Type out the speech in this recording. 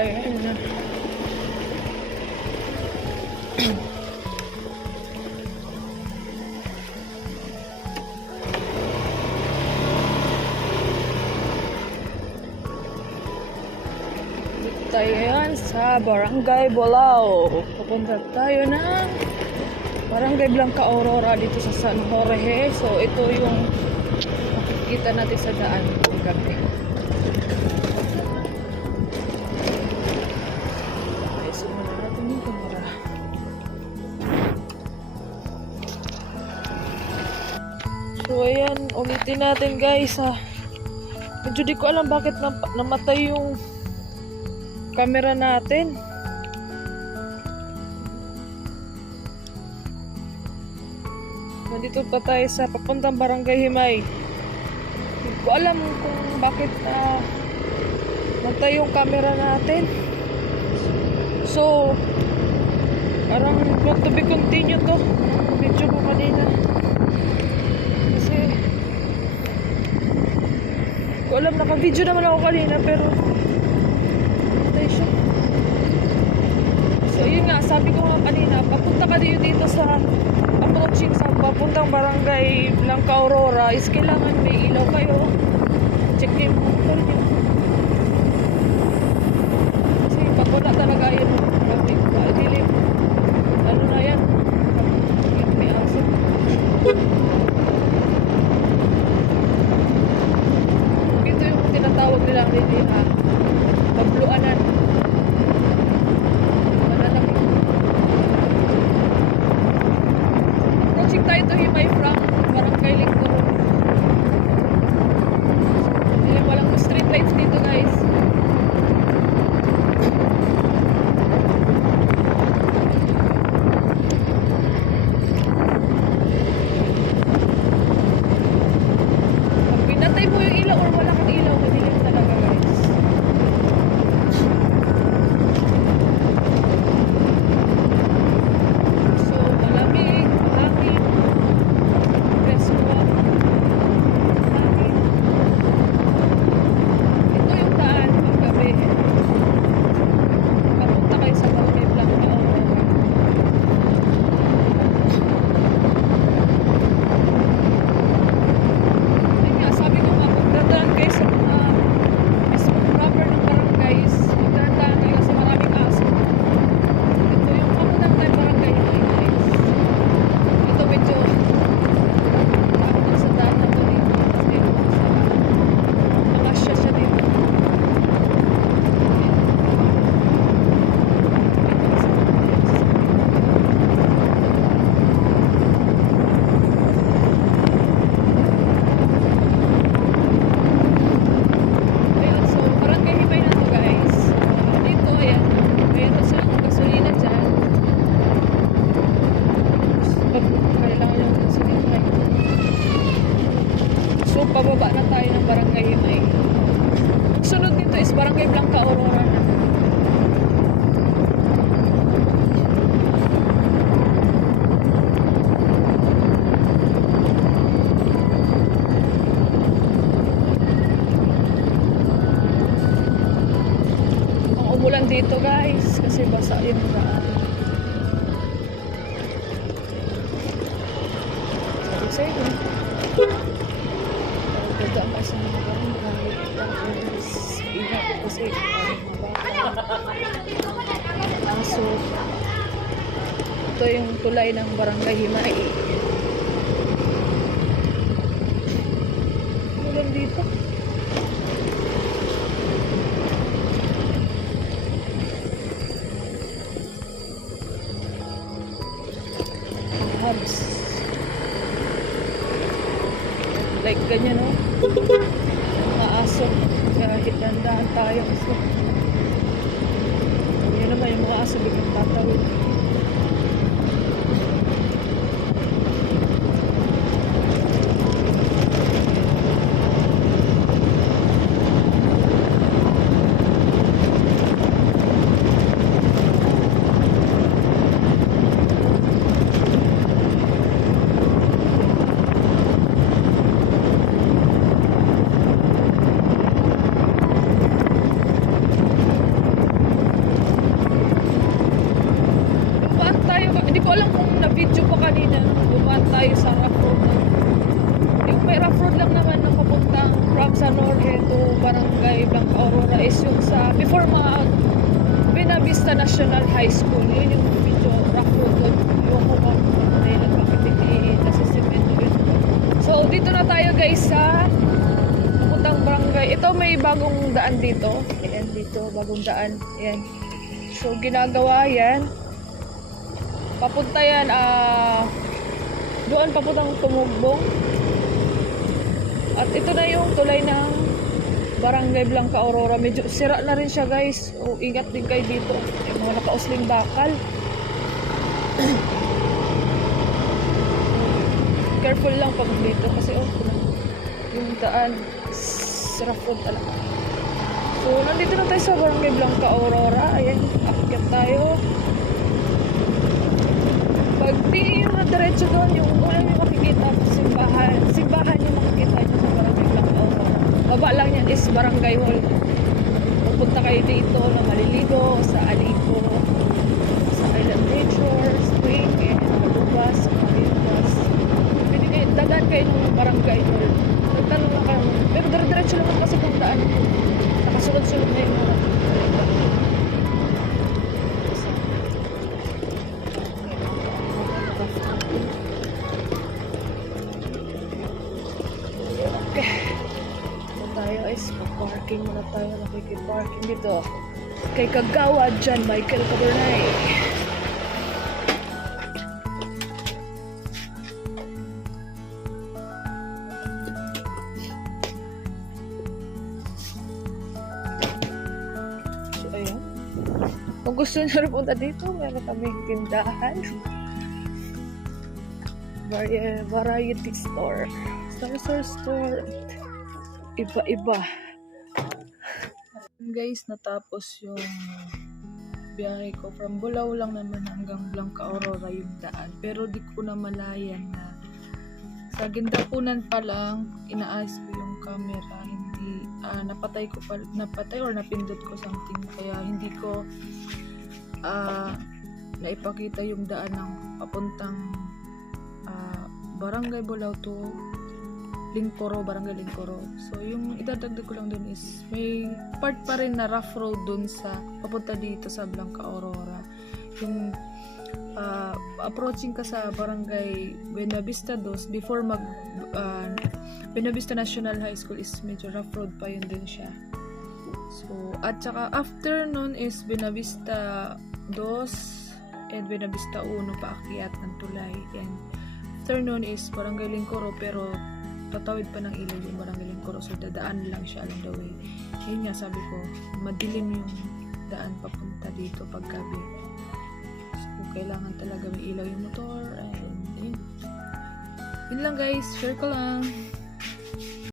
Ayan na. Dito tayo yan sa Barangay Bolao. Papunta tayo ng Barangay Blanca Aurora dito sa San Jorge. So ito yung makikita natin sa daan ng gabi. So ayan, ulitin natin guys ha. Medyo di ko alam bakit namatay yung camera natin. Nandito pa tayo sa papuntang Barangay Himay. Hindi ko alam kung bakit namatay yung camera natin. So parang going to be continue to video ko kanina. Ko alam, naka-video naman ako kanina pero patay siya. So yun nga, sabi ko nga kanina, papunta ka dito sa approaching sa papuntang Barangay Blanca Aurora is kailangan may ilaw kayo. Check nyo yung motor nyo. Kasi pag wala talaga yun, dilim. Ano na yan? May aso. Tinatawag nila hindi na pagluanan. Malalaki. Approaching tayo to Himay from Barangay Lingkuro. Walang street lights dito guys. Pag pinatay mo yung ilaw or wala kang ilaw, madilim talaga guys. So malamig, hangin, presko, hangin. Ito yung daan pag gabi. Papunta kayo sa Barangay Blanca Aurora. Ayun nga, sabi ko nga, kung dadaan kayo sa mismo proper ng barangay, dadaan kayo kasi maraming aso. Ito yung papunang tayo barangay guys. Ito medyo sa daan na to dito. Kasi mga siya dito. Ayan, so Barangay Himay na to guys. Dito, ayan. Mayroon silang gasolina dyan. Pag kailangan yung gasolina. So, pababa na tayo ng Barangay Himay. Sunod dito is Barangay Blanca Aurora na. Ang umulan dito guys kasi basa yung daan. Sabi sa'yo ko. Ganda pa sa mga barangay. Ingat kasi aso. Ito yung tulay ng Barangay Himay. Umulan dito. Hubs. Like ganyan, no? Mga aso. Kahit dandaan tayo kasi. Yun naman yung mga aso biglang tatawid. tayo sa rough road. Yung may rough road lang naman na papuntang from San Jorge to Barangay Blanca Aurora is yung sa before Buena Vista National High School. Yun yung medyo rough road doon. Yung ko pa dahilan bakit hindi nasisimento yun. So dito na tayo guys sa papuntang barangay. Ito may bagong daan dito. Ayan dito, bagong daan. Ayan. So ginagawa yan. Papunta yan, doon papuntang Tumugbong. At ito na yung tulay ng Barangay Blanca Aurora. Medyo sira na rin siya guys. O, ingat din kayo dito. Yung mga nakausling bakal. Careful lang pag dito kasi yung daan rough road talaga. So nandito na tayo sa Barangay Blanca Aurora. Ayan, akyat tayo. Pag di yung diretso doon, yung una yung makikita simbahan yung makikita nyo sa Barangay Blanca Aurora. Baba lang yan is Barangay Hall. Pupunta kayo dito na maliligo sa Alico, sa Island Nature, Spring, and Malubas, Malubas. Pwede kayo, dagan kayo ng Barangay Hall. Nagtanong lang kayo, pero diretso lang kasi kung daan. Nakasunod-sunod na yung mga parking muna tayo, nakikiparking dito kay Kagawad John Michael Cabernay. So ayan, kung gusto nyo rin punta dito, meron kaming tindahan, variety store, store, iba-iba. Guys, natapos yung biyahe ko from Bulao lang naman hanggang Blanca Aurora yung daan, pero di ko na malayan na sa Gindapunan pa lang inaayos ko yung camera, hindi napatay or napindot ko something, kaya hindi ko naipakita yung daan ng papuntang Barangay Bulao to Lincoro, Barangay Lincoro. So yung idadagdag ko lang dun is may part pa rin na rough road dun sa papunta dito sa Blanca Aurora. Yung approaching ka sa Barangay Buena Vista 2 before Buena Vista National High School is medyo rough road pa yun din siya. So at saka after nun is Buena Vista 2 and Buena Vista 1 paakyat ng tulay, and after nun is Barangay Lincoro, pero tatawid pa ng ilaw yung Barangay Lincoro, so dadaan lang siya along the way. Yun nga, sabi ko, madilim yung daan papunta dito pag gabi, so kailangan talaga may ilaw yung motor, and yun lang guys, share ko lang.